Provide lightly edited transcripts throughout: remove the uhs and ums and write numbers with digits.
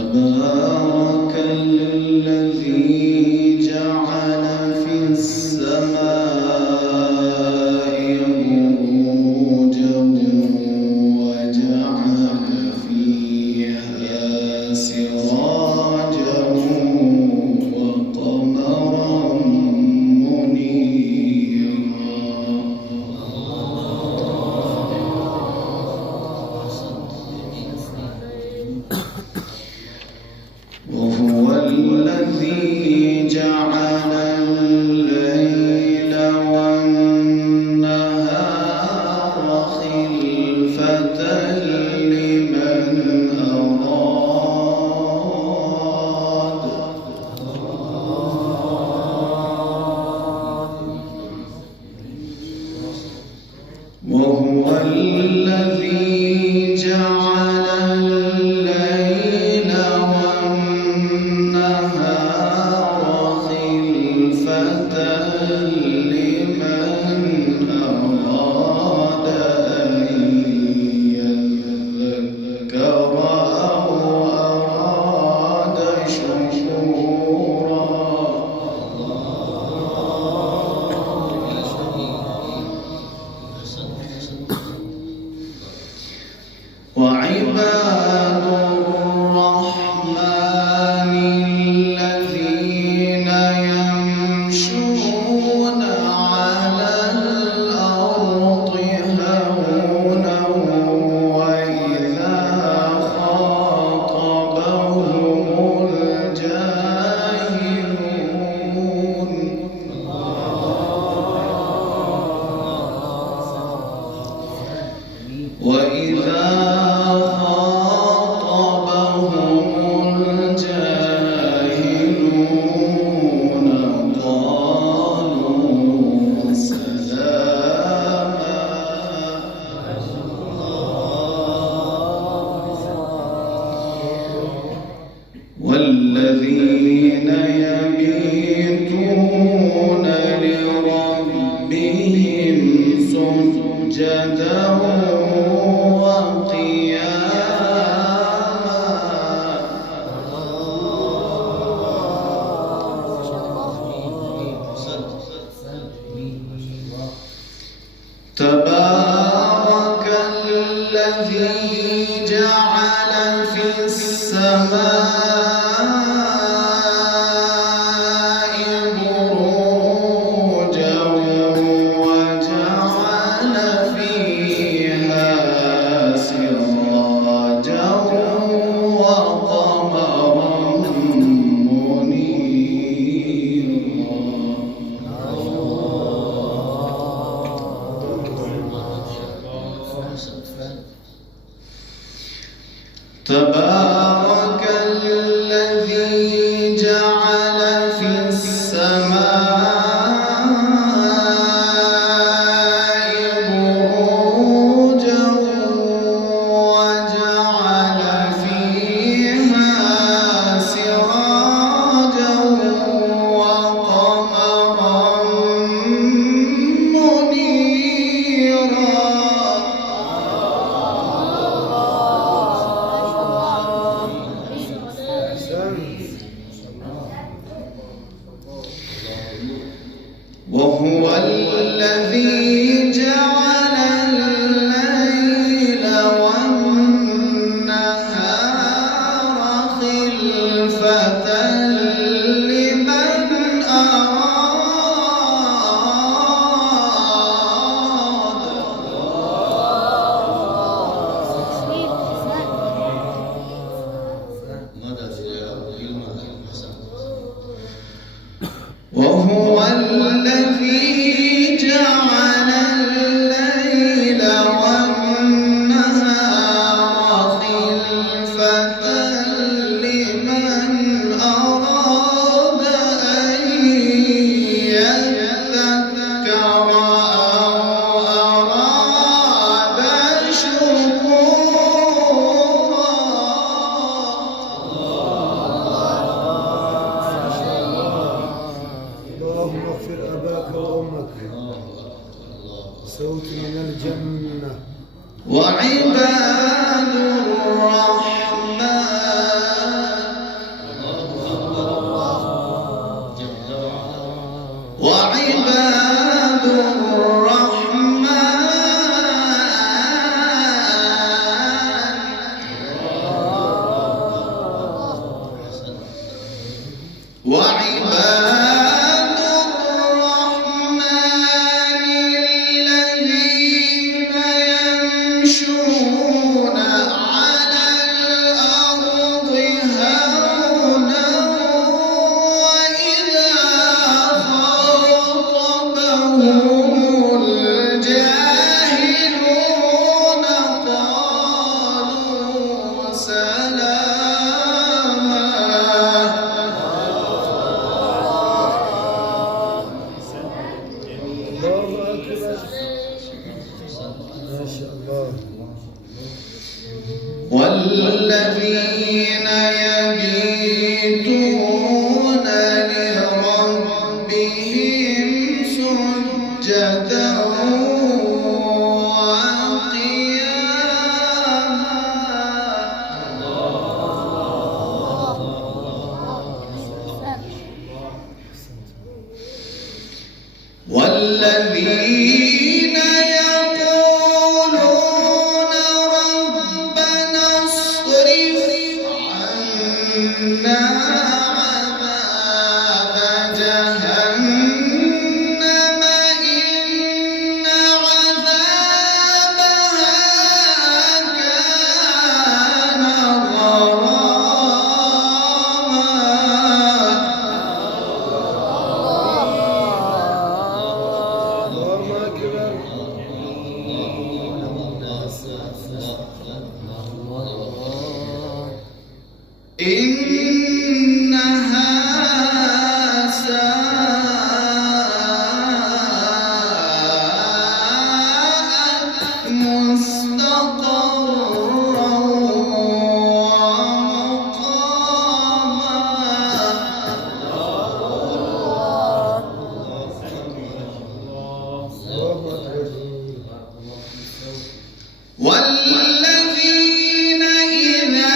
تبارك الذي جعل في السماء بروجا وجعل فيها سراجا وقمرا منيرا وهو الذي جعل الليل والنهار خلفة لمن أراد وهو الذي جعل الليل والنهار خلفة لمن أراد أن يذكر أو أراد شكورا وعباد الرحمن الذين يمشون على الأرض هونا وإذا خاطبهم الجاهلون وإذا خاطبهم الجاهلون قالوا سلاما والذين يبيتون لربهم سجدا تبارك الذي جعل في السماء بروجا وجعل فيها سراجا وقمرا منيرا تبارك الذي جعل في السماء بروجا وجعل فيها سراجا وقمرا منيرا وهو الذي جعل الليل والنهار خلفة لمن وهو الذي جعل الليل والنهار خلفة لمن أراد أن يذكر أو أراد شكورا الجنة. وعباد الرحمن وعباد الرحمن وعباد الرحمن الذين يمشون على الأرض هونا وإذا خاطبهم الجاهلون قالوا سلاما. ما شاء الله. والذين يبيتون لربهم سجدا وقياما والذين يقولون ربنا اصرف عنا عذاب جهنم إن عذابها كان غراما. إنها ساءت مستقرا ومقاما. والذين إذا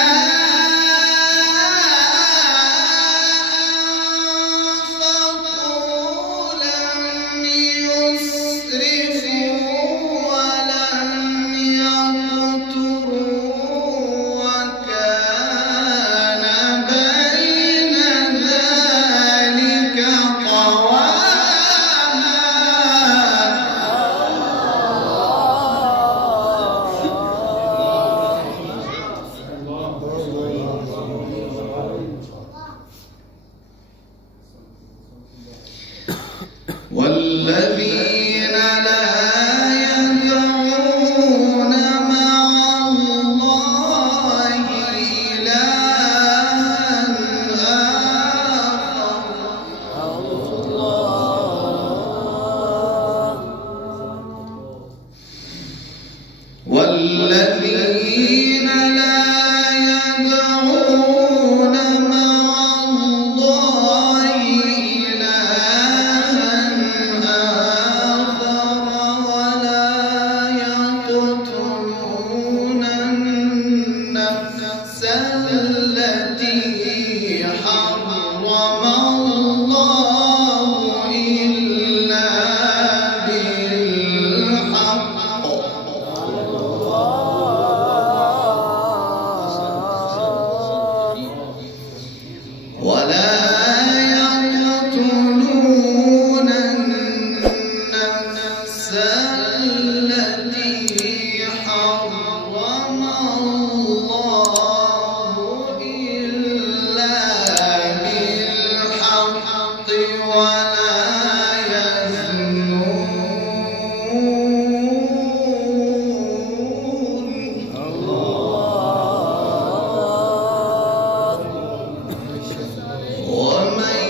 أنفقوا لم يسرفوا ولم يقتروا وكان بين ذلك قواما. والذين لا يدعون مع الله إلها آخر والذين لا يدعون مع الله إلها آخر ولا يقتلون النفس التي حرم الله إلا بالحق ولا يقتلون النفس التي حرم الله إلا بالحق ولا يزنون. ومن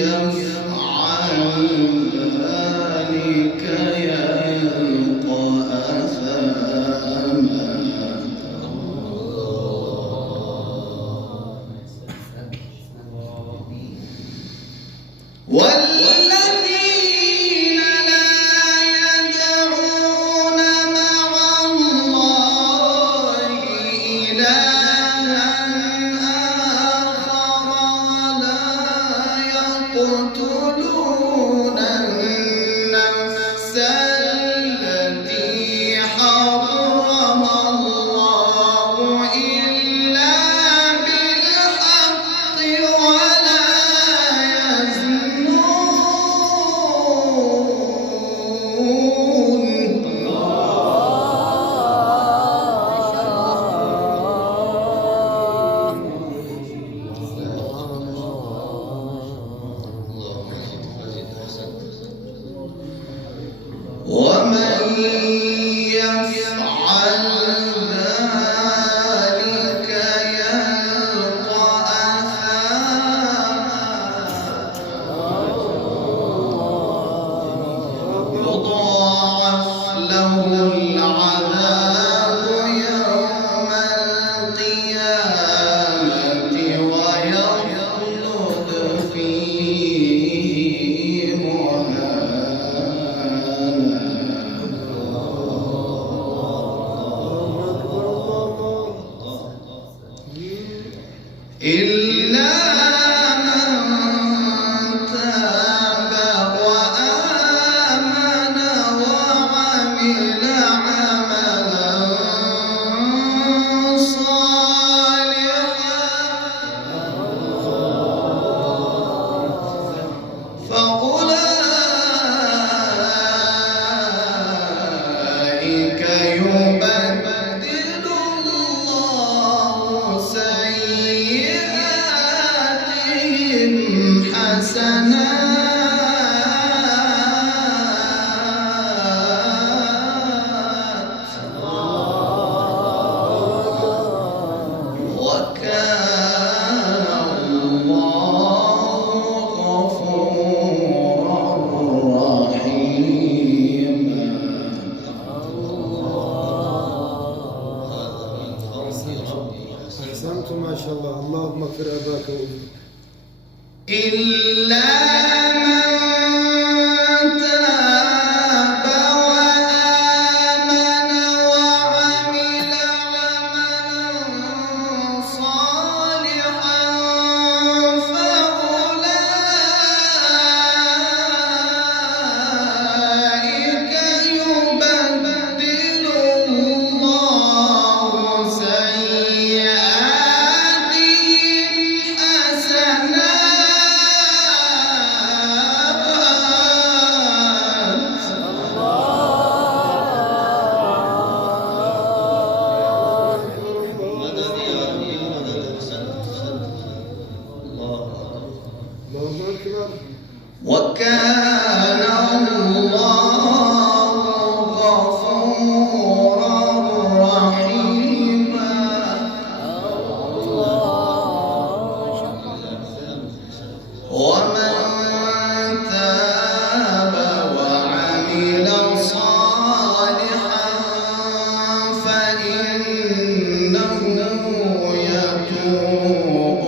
يفعل ذلك يلقى أثاما. والذين لا يدعون يفعل ذلك يلقى أثاما يضاعف له العذاب يوم القيامة ويخلد فيه مهانا إلا من تاب وآمن وعمل عملا صالحا فأولئك يبدل الله سيئاتهم حسنات وكان الله غفورا رحيما أحسنتم ما شاء الله. اللهم اغفر أباك وأمك. إلا من تاب وآمن وعمل عملا صالحا فأولئك يبدل الله سيئاتهم حسنات الله أكبر. وكان الله غفورا رحيما ومن تاب وعمل صالحا فإنه يتوب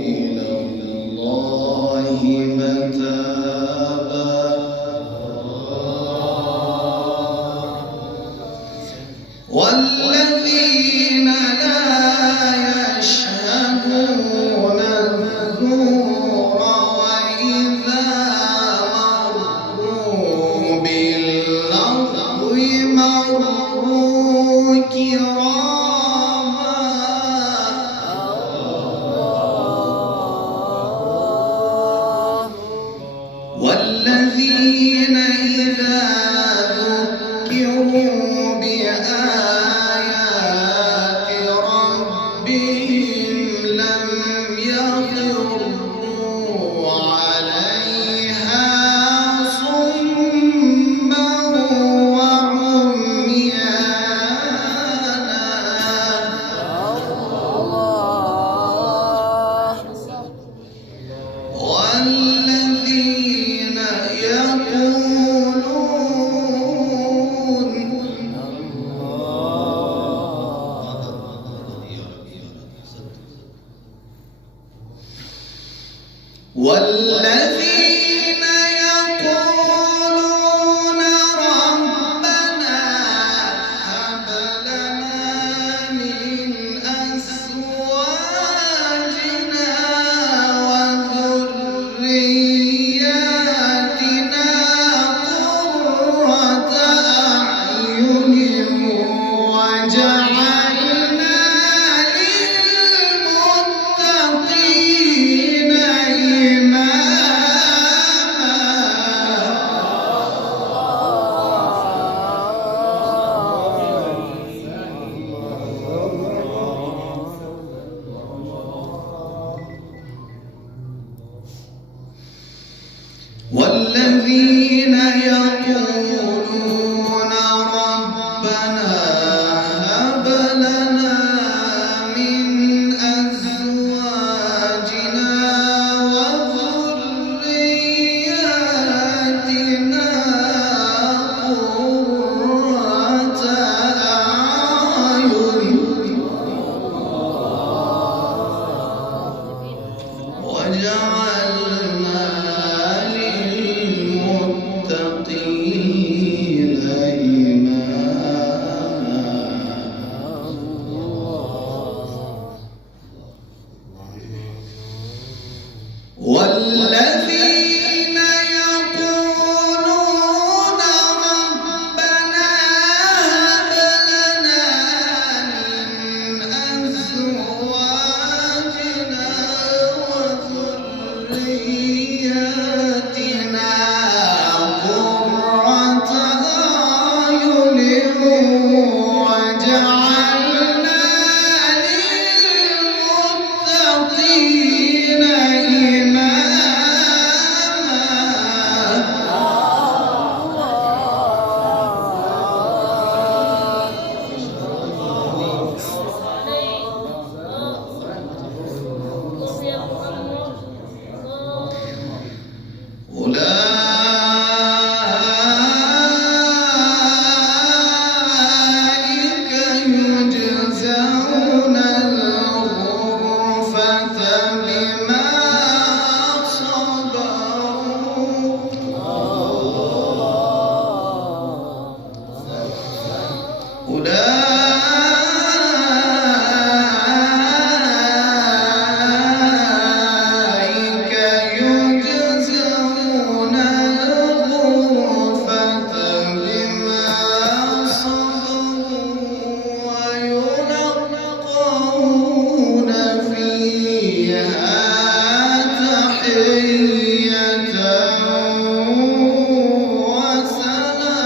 إلى الله متابا والذين لا يشهدون الزور وإذا مروا باللغو مروا كراما والذين إذا ذكروا بآيات ربهم لم يخروا عليها صما وعميانا والذين يقولون والذين يقولون ربنا هب لنا من أزواجنا وذرياتنا قرة أعين وجعلنا للمتقين إماما والذين يقولون ربنا هب لنا من أزواجنا وذرياتنا قرة أعين وجعلنا للمتقين إماما أولئك يجزون الغرفة بما صبروا أولئك يجزون الغرفة بما صبروا ويلقون فيها تحية وسلاما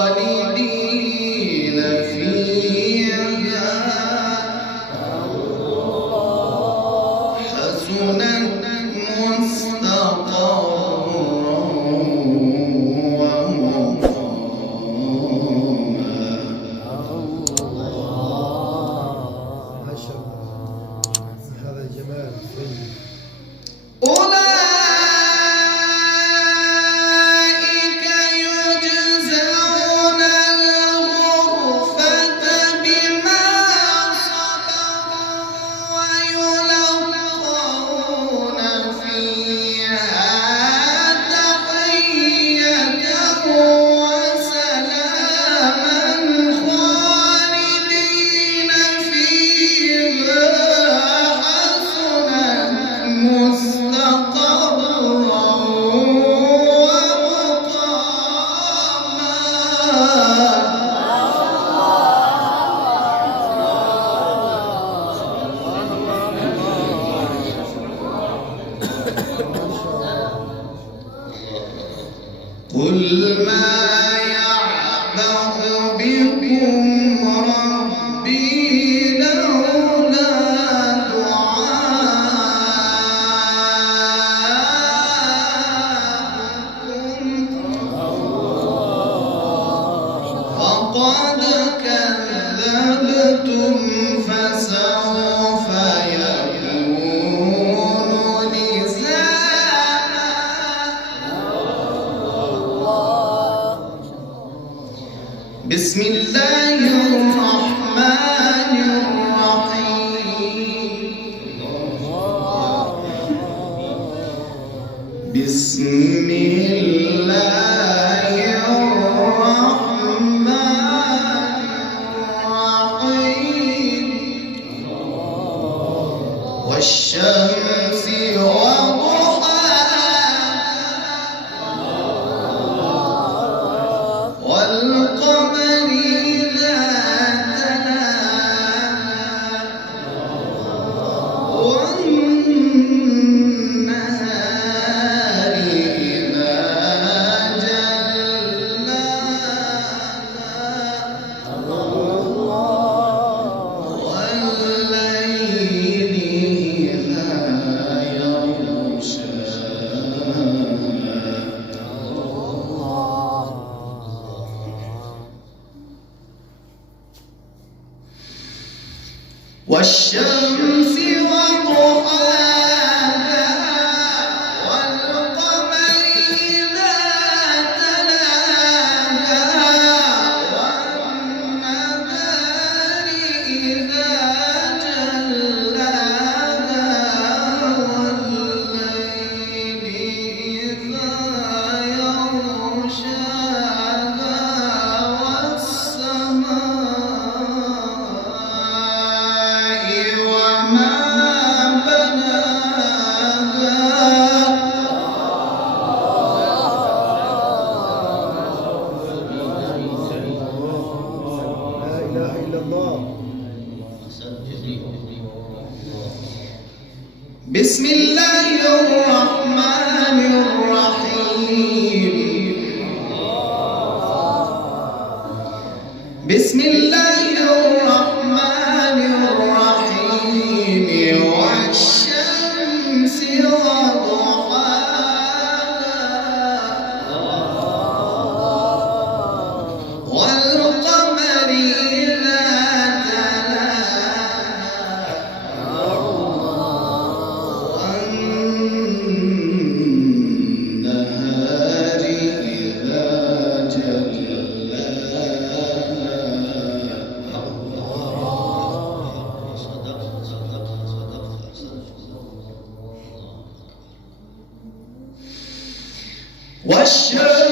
خالدين فيها حسنت مستقرا ومقاما ما شاء الله. هذا الجمال طيب. أولئك يجزون الغرفة بما صبروا ويلقون فيها تحية وسلاما خالدين فيها حسنت مستقرا قل ما يعبأ بكم ربي لولا دعاؤكم فقد كذبتم فسوف يكون لزاما بسم الله الرحمن الرحيم بسم الله الرحمن الرحيم والشمس وضحاها والقمر إذا تلاها والنهار إذا جلاها والليل إذا يغشاها والسماء وما لا إله إلا الله. بسم الله الرحمن الرحيم. بسم الله الرحمن الرحيم. والشمس وضحاها والقمر إذا تلاها والنهار إذا جلاها والشمس